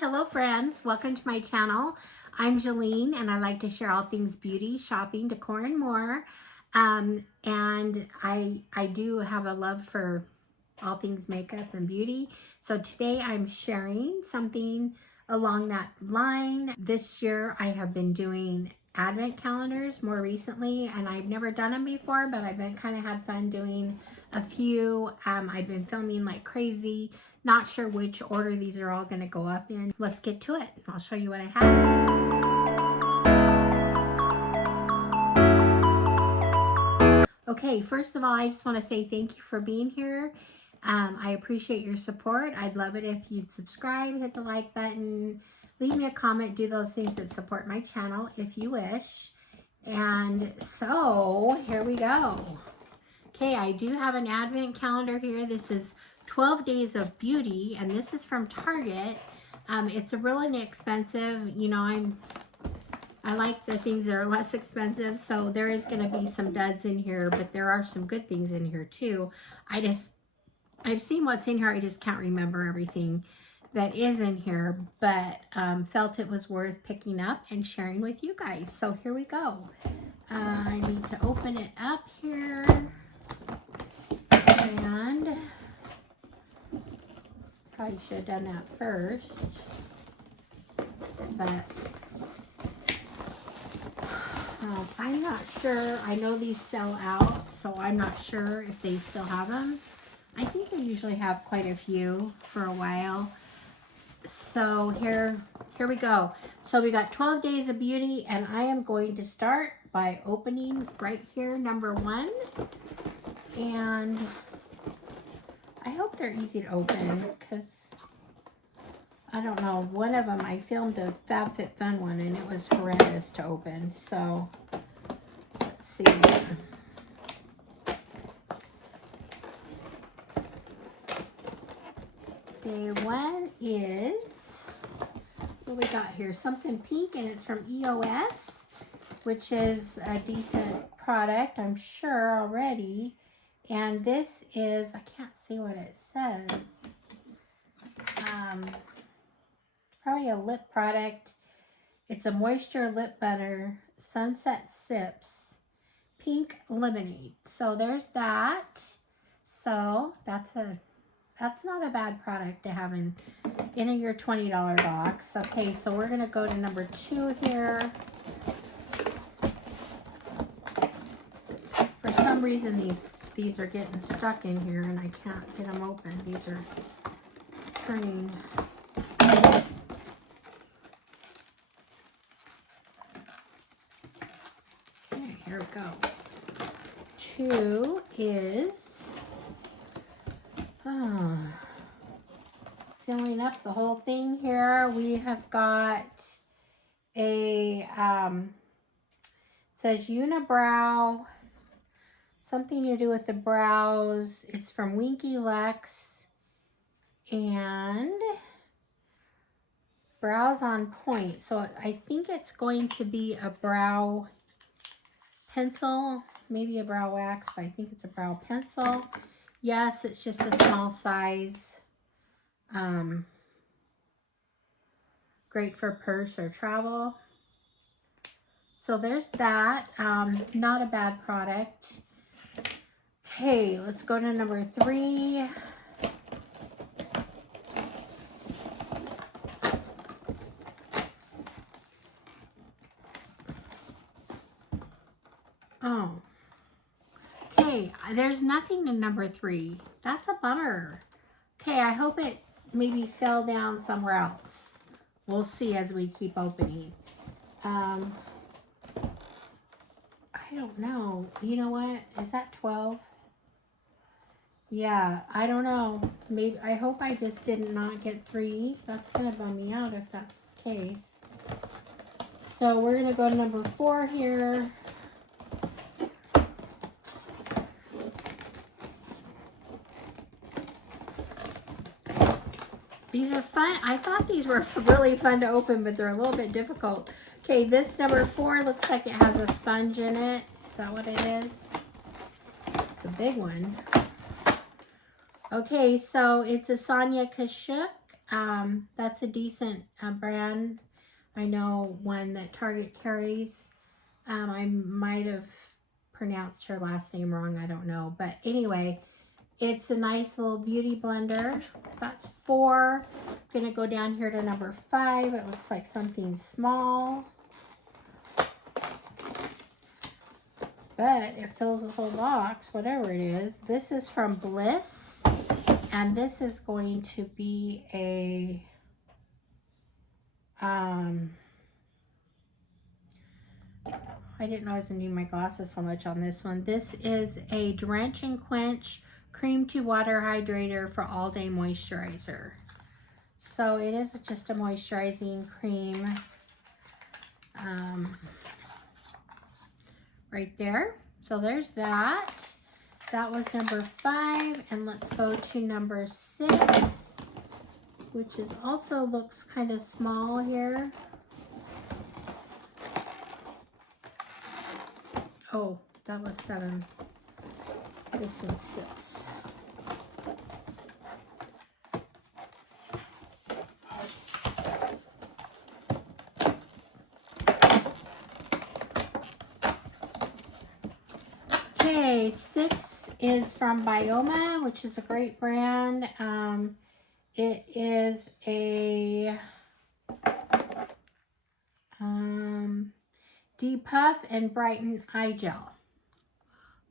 hello friends, welcome to my channel. I'm Jolene and I like to share all things beauty, shopping, decor, and more. And I do have a love for all things makeup and beauty. So today I'm sharing something along that line. This year I have been doing advent calendars more recently, and I've never done them before, but I've been kind of had fun doing a few. I've been filming like crazy. Not sure which order these are all going to go up in. Let's get to it. I'll show you what I have. Okay, first of all, I just want to say thank you for being here. I appreciate your support. I'd love it if you'd subscribe, hit the like button, leave me a comment, do those things that support my channel if you wish. And so here we go. Okay, I do have an advent calendar here. This is 12 Days of Beauty, and this is from Target. It's a really inexpensive. You know, I like the things that are less expensive, so there is going to be some duds in here, but there are some good things in here too. I've seen what's in here. I just can't remember everything that is in here, but felt it was worth picking up and sharing with you guys. So here we go. I need to open it up here, and probably should have done that first, but I'm not sure. I know these sell out, so I'm not sure if they still have them. I think they usually have quite a few for a while. So here we go. So we got 12 Days of Beauty, and I am going to start by opening right here, number 1. And I hope they're easy to open, because I don't know, one of them, I filmed a Fab Fit Fun one and it was horrendous to open. So let's see. Day 1 is, what we got here? Something pink, and it's from EOS, which is a decent product, I'm sure already. And this is, I can't see what it says. Probably a lip product. It's a moisture lip butter, Sunset Sips, pink lemonade. So there's that. So that's not a bad product to have in your $20 box. Okay, so we're gonna go to number 2 here. For some reason these are getting stuck in here and I can't get them open. These are turning. Okay, here we go. 2 is filling up the whole thing here. We have got a it says Unibrow, something to do with the brows. It's from Winky Lux, and Brows on Point. So I think it's going to be a brow pencil, maybe a brow wax, but I think it's a brow pencil. Yes, it's just a small size. Great for purse or travel. So there's that. Not a bad product. Okay, let's go to number 3. Oh. Okay, there's nothing in number 3. That's a bummer. Okay, I hope it maybe fell down somewhere else. We'll see as we keep opening. I don't know. You know what? Is that 12? Yeah, I don't know. Maybe, I hope I just did not get 3. That's going to bum me out if that's the case. So we're going to go to number 4 here. These are fun. I thought these were really fun to open, but they're a little bit difficult. Okay, this number 4 looks like it has a sponge in it. Is that what it is? It's a big one. Okay, so it's a Sonia Kashuk That's a decent brand. I know one that Target carries. I might have pronounced her last name wrong. I don't know. But anyway, it's a nice little beauty blender. That's 4. I'm going to go down here to number 5. It looks like something small. But it fills the whole box, whatever it is. This is from Bliss. And this is going to be a... I didn't know I was going to need my glasses so much on this one. This is a Drench and Quench Cream to Water Hydrator for All Day Moisturizer. So it is just a moisturizing cream right there. So there's that. That was number 5. And let's go to number 6, which is also looks kind of small here. Oh, that was 7. This one's 6. Okay, 6 is from Bioma, which is a great brand. It is a Depuff and Brighten Eye Gel.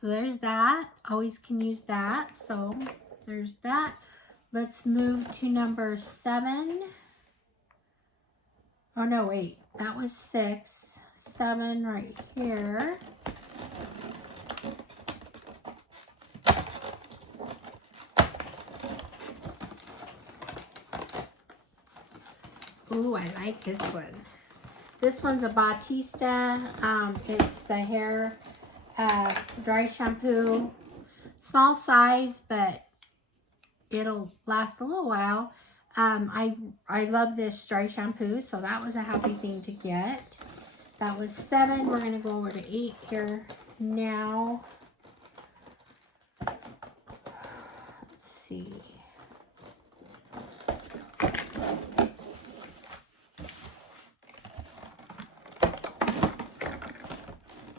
So there's that. Always can use that. So there's that. Let's move to number 7. Oh no, wait. That was 6. 7 right here. Ooh, I like this one. This one's a Batista. It's the hair dry shampoo. Small size, but it'll last a little while. I love this dry shampoo, so that was a happy thing to get. That was 7. We're going to go over to 8 here now. Let's see.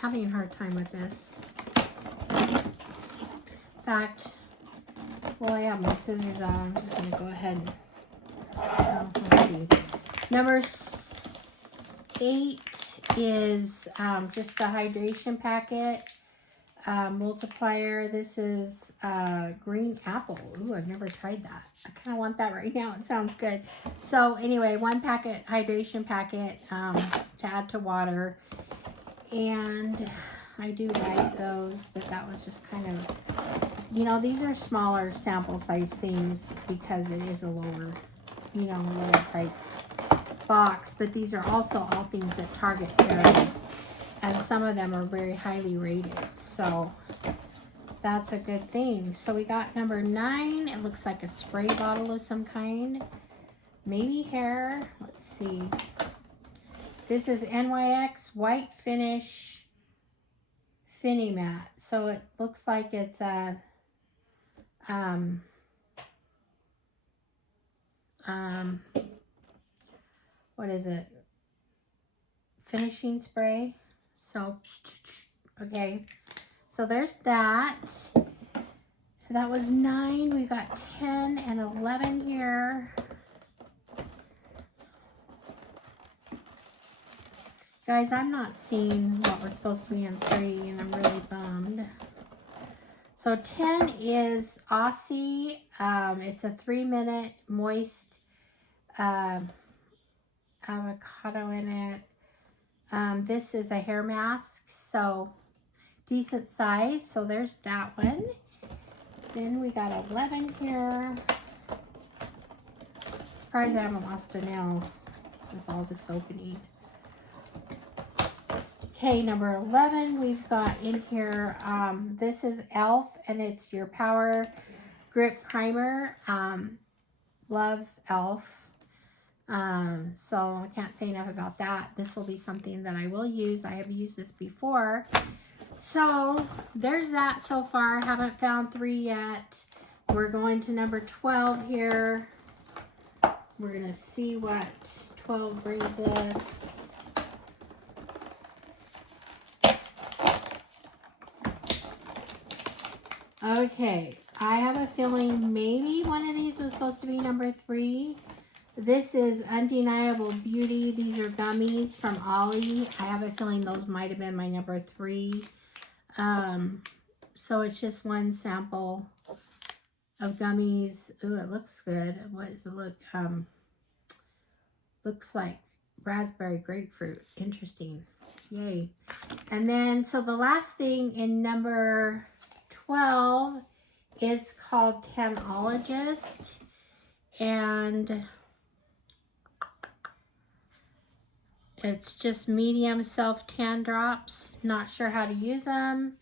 Having a hard time with this. In fact, well, I have my scissors on. I'm just going to go ahead and let's see. Number 8 is just a hydration packet multiplier. This is green apple. Ooh, I've never tried that. I kind of want that right now. It sounds good. So anyway, 1 packet hydration packet to add to water. And I do like those, but that was just kind of, you know, these are smaller sample size things because it is a lower, you know, lower priced box. But these are also all things that Target carries, and some of them are very highly rated. So that's a good thing. So we got number 9. It looks like a spray bottle of some kind. Maybe hair. Let's see. This is NYX White Finish Finny Matte. So it looks like it's a what is it? Finishing spray. So okay. So there's that. That was 9. We got 10 and 11 here. Guys, I'm not seeing what was supposed to be in 3, and I'm really bummed. So 10 is Aussie. It's a 3-minute moist avocado in it. This is a hair mask, so decent size. So there's that one. Then we got 11 here. Surprised I haven't lost a nail with all this opening. Okay, number 11, we've got in here, this is e.l.f. and it's your Power Grip Primer. Love e.l.f. So I can't say enough about that. This will be something that I will use. I have used this before. So there's that so far. Haven't found 3 yet. We're going to number 12 here. We're going to see what 12 brings us. Okay, I have a feeling maybe one of these was supposed to be number 3. This is Undeniable Beauty. These are gummies from Ollie. I have a feeling those might have been my number 3. So it's just one sample of gummies. Ooh, it looks good. What does it look? Looks like raspberry grapefruit. Interesting. Yay. And then, so the last thing in number 12 is called Tanologist. And it's just medium self-tan drops. Not sure how to use them.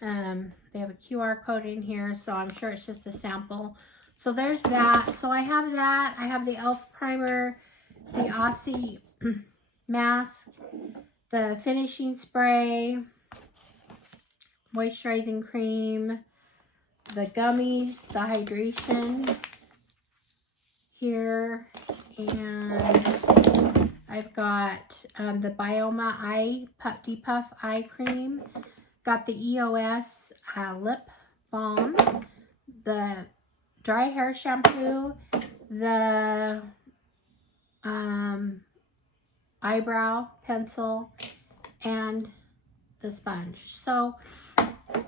They have a QR code in here, so I'm sure it's just a sample. So there's that. So I have that. I have the e.l.f. primer, the Aussie mask, the finishing spray, moisturizing cream, the gummies, the hydration here, and I've got the Bioma Eye Depuff Eye Cream. Got the EOS Lip Balm, the dry hair shampoo, the eyebrow pencil, and the sponge. So, it's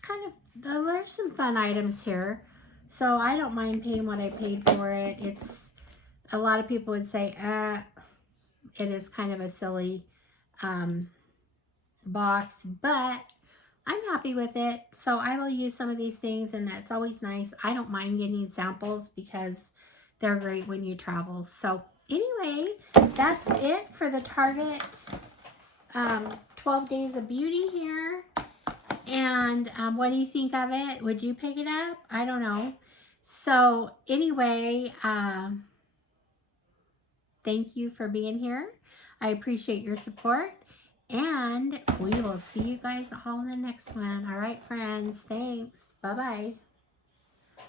kind of, there's some fun items here. So I don't mind paying what I paid for it. It's, a lot of people would say, it is kind of a silly box, but I'm happy with it. So I will use some of these things, and that's always nice. I don't mind getting samples because they're great when you travel. So anyway, that's it for the Target 12 Days of Beauty here. And what do you think of it? Would you pick it up? I don't know. So anyway, thank you for being here. I appreciate your support. And we will see you guys all in the next one. All right, friends. Thanks. Bye-bye.